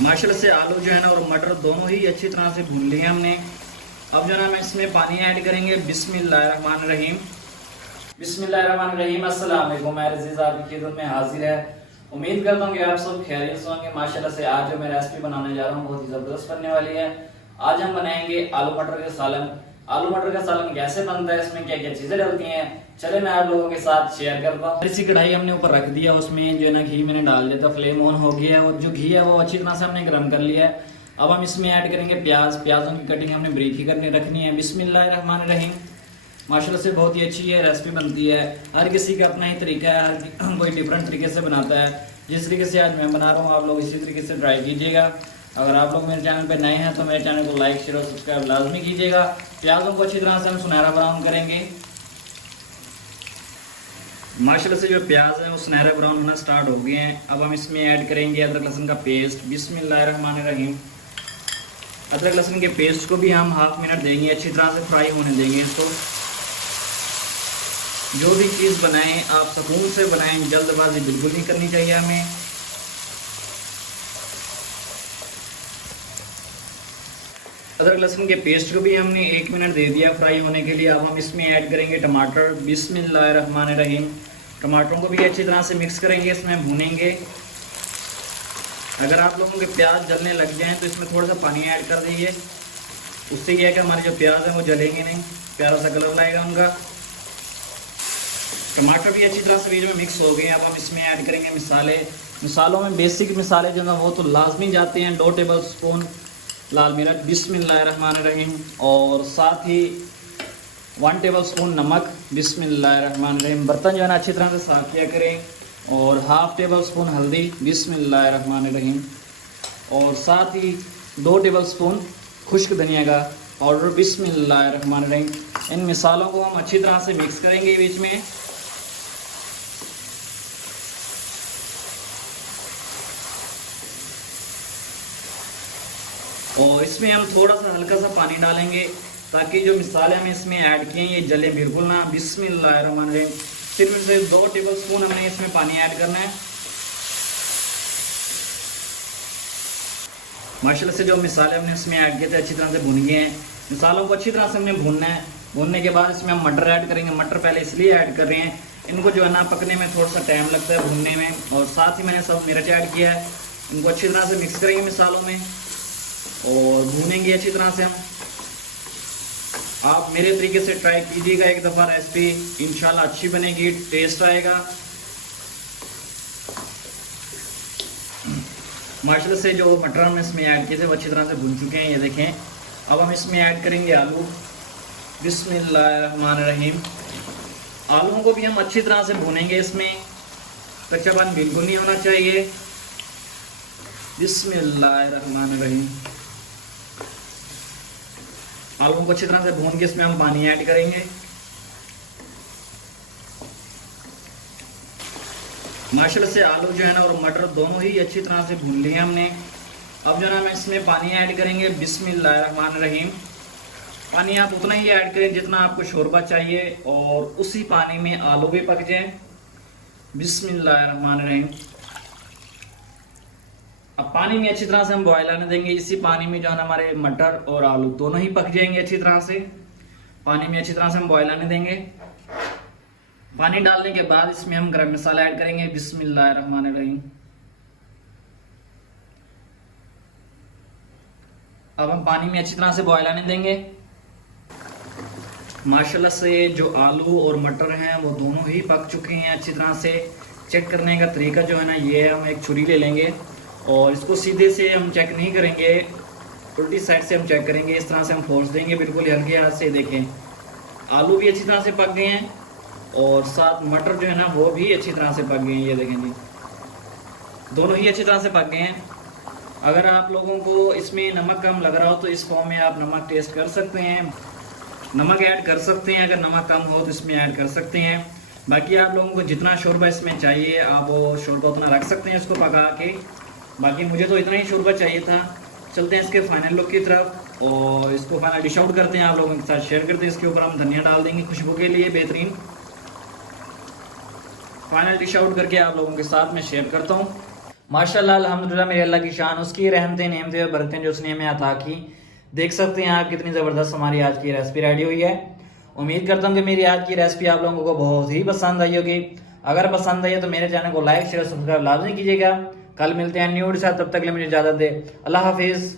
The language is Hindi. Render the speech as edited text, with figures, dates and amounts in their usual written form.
माशाल्लाह से आलू जो है ना और मटर दोनों ही अच्छी तरह से भून लिए हमने। अब जो है ना हम इसमें पानी ऐड करेंगे। बिस्मिल्लाहिर्रहमानिर्रहीम। बिस्मिल्लाहिर्रहमानिर्रहीम। अस्सलाम वालेकुम मेरे अज़ीज़, आपकी खिदमत में हाजिर है। उम्मीद करता हूँ कि आप सब खैरियत से होंगे। माशाल्लाह से आज जो मैं रेसिपी बनाने जा रहा हूँ बहुत ही ज़बरदस्त बनने वाली है। आज हम बनाएंगे आलू मटर का सालन। आलू मटर का सालन कैसे बनता है, इसमें क्या क्या चीज़ें डलती हैं, चले मैं आप लोगों के साथ शेयर करता हूँ। इसी कढ़ाई हमने ऊपर रख दिया, उसमें जो है ना घी मैंने डाल दिया था, फ्लेम ऑन हो गया है और जो घी है वो अच्छी तरह से हमने गर्म कर लिया है। अब हम इसमें ऐड करेंगे प्याज। प्याजों की कटिंग हमने ब्रीक ही करके रखनी है। बिस्मिल्लाहिर्रहमानिर्रहीम। माशाल्लाह से बहुत ही अच्छी है रेसिपी बनती है। हर किसी का अपना ही तरीका है, हर कोई डिफरेंट तरीके से बनाता है। जिस तरीके से आज मैं बना रहा हूँ आप लोग इसी तरीके से ट्राई कीजिएगा। अगर आप लोग मेरे चैनल पर नए हैं तो मेरे चैनल को लाइक शेयर और सब्सक्राइब लाजमी कीजिएगा। प्याजों को अच्छी तरह से हम सुनहरा ब्राउन करेंगे। माशाल्लाह से जो प्याज है वो सुनहरा ब्राउन होना स्टार्ट हो गए हैं। अब हम इसमें ऐड करेंगे अदरक लहसुन का पेस्ट। बिस्मिल्लाहिर्रहमानिर्रहीम। अदरक लहसुन के पेस्ट को भी हम हाफ मिनट देंगे, अच्छी तरह से फ्राई होने देंगे इसको। जो भी चीज़ बनाएं आप सुकून से बनाएं, जल्दबाजी बिल्कुल नहीं करनी चाहिए हमें। अदरक लहसुन के पेस्ट को भी हमने 1 मिनट दे दिया फ्राई होने के लिए। अब हम इसमें ऐड करेंगे टमाटर। बिस्मिल्लाहिर्रहमानिर्रहीम। टमाटरों को भी अच्छी तरह से मिक्स करेंगे, इसमें भूनेंगे। अगर आप लोगों के प्याज जलने लग जाएं तो इसमें थोड़ा सा पानी ऐड कर दीजिए। उससे यह है कि हमारे जो प्याज हैं वो जलेंगे नहीं, प्यारा सा कलर लाएगा उनका। टमाटर भी अच्छी तरह से बीच में मिक्स हो गए। अब हम इसमें ऐड करेंगे मसाले। मसालों में बेसिक मसाले जो है वो तो लाजमी जाते हैं। 2 टेबल स्पून लाल मिर्च। बिस्मिल्लाहिर्रहमानिर्रहीम। और साथ ही 1 टेबल स्पून नमक। बिस्मिल्लाहिर्रहमानिर्रहीम। बर्तन जो है ना अच्छी तरह से साफ़ किया करें। और हाफ टेबल स्पून हल्दी। बिस्मिल्लाहिर्रहमानिर्रहीम। और साथ ही 2 टेबल स्पून खुश्क धनिया का पाउडर। बिस्मिल्लाहिर्रहमानिर्रहीम। इन मिसालों को हम अच्छी तरह से मिक्स करेंगे बीच में। और इसमें हम थोड़ा सा हल्का सा पानी डालेंगे ताकि जो मिसाले हम इसमें ऐड किए हैं ये जले बिल्कुल ना। बिस्मिल्लाहिर्रहमानिर्रहीम। सिर्फ 2 टेबल स्पून हमने इसमें पानी ऐड करना है। माशाल्लाह से जो मिसाले हमने इसमें ऐड किए थे अच्छी तरह से भून गए हैं। मिसालों को अच्छी तरह से हमने भूनना है। भूनने के बाद इसमें हम मटर ऐड करेंगे। मटर पहले इसलिए ऐड कर रहे हैं, इनको जो है ना पकने में थोड़ा सा टाइम लगता है भूनने में। और साथ ही मैंने सब मिर्च ऐड किया है, इनको अच्छी तरह से मिक्स करेंगे मिसालों में और भूनेंगे अच्छी तरह से हम। आप मेरे तरीके से ट्राई कीजिएगा एक दफ़ा रेसिपी, इंशाल्लाह अच्छी बनेगी, टेस्ट आएगा। माशाल्लाह से जो मटर हम इसमें ऐड किए थे वो अच्छी तरह से भून चुके हैं, ये देखें। अब हम इसमें ऐड करेंगे आलू। बिस्मिल्लाहिर्रहमानिर्रहीम। आलूओं को भी हम अच्छी तरह से भूनेंगे, इसमें कच्चापन बिल्कुल नहीं होना चाहिए। बिस्मिल्लाहिर्रहमानिर्रहीम। आलूओं को अच्छी तरह से भून के इसमें हम पानी ऐड करेंगे। माशाल्लाह से आलू जो है ना और मटर दोनों ही अच्छी तरह से भून लिए हमने। अब जो है ना हम इसमें पानी ऐड करेंगे। बिस्मिल्लाहिर्रहमानिर्रहीम। पानी आप उतना ही ऐड करें जितना आपको शोरबा चाहिए और उसी पानी में आलू भी पक जाएं। बिस्मिल्लाहिर्रहमानिर्रहीम। अब पानी में अच्छी तरह से हम बॉयल आने देंगे। इसी पानी में जो है हमारे मटर और आलू दोनों ही पक जाएंगे अच्छी तरह से। पानी में अच्छी तरह से हम बॉयल आने देंगे। पानी डालने के बाद इसमें हम गरम मसाला ऐड करेंगे। बिस्मिल्लाहिर्रहमानिर्रहीम। अब हम पानी में अच्छी तरह से बॉयल आने देंगे। माशाल्लाह से जो आलू और मटर हैं वो दोनों ही पक चुके हैं अच्छी तरह से। चेक करने का तरीका जो है ना ये है, हम एक छुरी ले लेंगे और इसको सीधे से हम चेक नहीं करेंगे, उल्टी साइड से हम चेक करेंगे। इस तरह से हम फोर्स देंगे बिल्कुल हल्के हाथ से। देखें आलू भी अच्छी तरह से पक गए हैं और साथ मटर जो है ना वो भी अच्छी तरह से पक गए हैं। ये देखें जी, दोनों ही अच्छी तरह से पक गए हैं। अगर आप लोगों को इसमें नमक कम लग रहा हो तो इस फॉर्म में आप नमक टेस्ट कर सकते हैं, नमक ऐड कर सकते हैं। अगर नमक कम हो तो इसमें ऐड कर सकते हैं। बाकी आप लोगों को जितना शोरबा इसमें चाहिए आप वो शोरबा उतना रख सकते हैं इसको पका के। बाकी मुझे तो इतना ही शोरबा चाहिए था। चलते हैं इसके फाइनल लुक की तरफ और इसको फाइनल डिश आउट करते हैं, आप लोगों के साथ शेयर करते हैं। इसके ऊपर हम धनिया डाल देंगे खुशबू के लिए बेहतरीन। फाइनल डिश आउट करके आप लोगों के साथ मैं शेयर करता हूँ। माशाल्लाह अल्हम्दुलिल्लाह, मेरे अल्लाह की शान, उसकी रहमतें नेमतें और बरकतें जो उसने हमें अता की। देख सकते हैं आप कितनी ज़बरदस्त हमारी आज की रेसिपी रेडी हुई है। उम्मीद करता हूँ कि मेरी आज की रेसिपी आप लोगों को बहुत ही पसंद आई होगी। अगर पसंद आई है तो मेरे चैनल को लाइक शेयर सब्सक्राइब लाजमी कीजिएगा। कल मिलते हैं न्यू वीडियो के साथ, तब तक के लिए मुझे इजाज़त दे। अल्लाह हाफिज़।